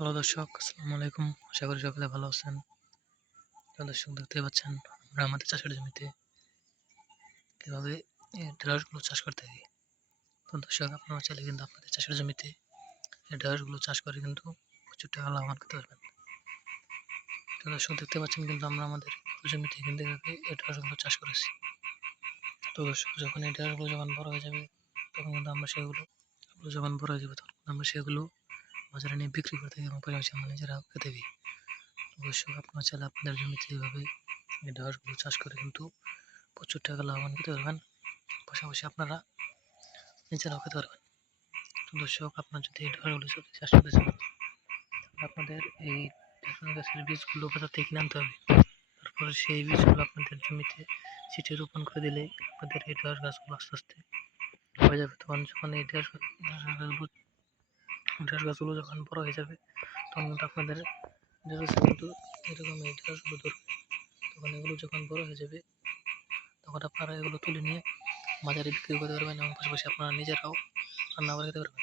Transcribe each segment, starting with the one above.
Hello দর্শক, আসসালামু আলাইকুম। আশা করি সকলে ভালো আছেন। তো দর্শক দেখতেই পাচ্ছেন আমরা আমাদের চাষের জমিতে কিভাবে ঢেঁড়সগুলো চাষ করে থাকি। তো দর্শক আপনারা চাইলে কিন্তু আপনাদের চাষের জমিতে এই ঢেঁড়সগুলো চাষ করে কিন্তু প্রচুর টাকা লাভবান করতে পারবেন। তো দর্শক দেখতে পাচ্ছেন কিন্তু আমরা আমাদের জমিতে কিন্তু এভাবে এই ঢেঁড়সগুলো চাষ করেছি। তো দর্শক যখন এই ঢেঁড়সগুলো যখন বড় হয়ে যাবে তখন কিন্তু আমরা সেগুলো যখন বড় হয়ে যাবে তখন আমরা সেগুলো বাজারে নিয়ে বিক্রি করে থাকি এবং পাশাপাশি আমরা নিজেরাও খেতে থাকি। অবশ্যই আপনারা চাইলে আপনাদের জমিতে এইভাবে এই ঢেঁড়সগুলো চাষ করে কিন্তু প্রচুর টাকা লাভবান করতে পারবেন। পাশাপাশি আপনারা নিজেরাও খেতে পারবেন। তো দর্শক আপনার যদি এই ঢেঁড়সগুলো চাষ করতে চান আপনাদের এই ঢেঁড়স গাছের বীজগুলো বাজার থেকে কিনে আনতে হবে। তারপরে সেই বীজগুলো আপনাদের জমিতে ছিটিয়ে রোপণ করে দিলে আপনাদের এই ঢেঁড়স গাছগুলো আস্তে আস্তে হয়ে যাবে। তখন যখন এই ঢেঁড়স গাছগুলো যখন বড় হয়ে যাবে তখন কিন্তু আপনাদের ঢেঁড়সে কিন্তু এরকম এই ঢেঁড়সগুলো ধরবে। তখন এগুলো যখন বড় হয়ে যাবে তখন আপনারা এগুলো তুলে নিয়ে বাজারে বিক্রি করতে পারবেন এবং পাশাপাশি আপনারা নিজেরাও রান্না করে খেতে পারবেন।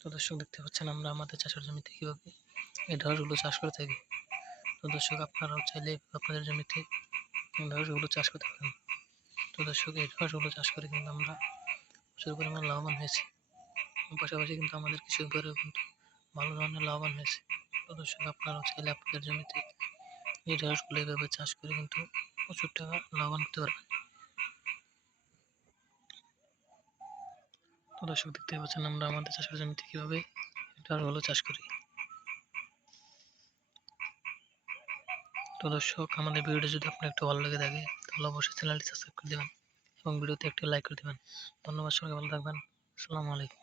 তো দর্শক দেখতে পাচ্ছেন আমরা আমাদের চাষের জমিতে কীভাবে এই ঢেঁড়সগুলো চাষ করে থাকি। তো দর্শক আপনারাও চাইলে আপনাদের জমিতে ঢেঁড়সগুলো চাষ করতে পারেন। তো দর্শক এই ঢেঁড়সগুলো চাষ করে কিন্তু আমরা প্রচুর পরিমাণ লাভবান হয়েছি এবং পাশাপাশি কিন্তু আমাদের কৃষকদেরও কিন্তু ভালো ধরনের লাভবান হয়েছে। তো দর্শক আপনারাও চাইলে আপনাদের জমিতে এই ঢেঁড়সগুলো এইভাবে চাষ করে কিন্তু প্রচুর টাকা লাভবান করতে পারবেন। তো দর্শক দেখতে পাচ্ছেন আমরা আমাদের চাষের জমিতে কীভাবে ঢেঁড়সগুলো চাষ করি। তো দর্শক আমাদের ভিডিওটি যদি আপনার একটু ভালো লেগে থাকে তাহলে অবশ্যই চ্যানেলটি সাবস্ক্রাইব করে দেবেন এবং ভিডিওতে একটি লাইক করে দেবেন। ধন্যবাদ, সবাই ভালো থাকবেন। আসসালামু আলাইকুম।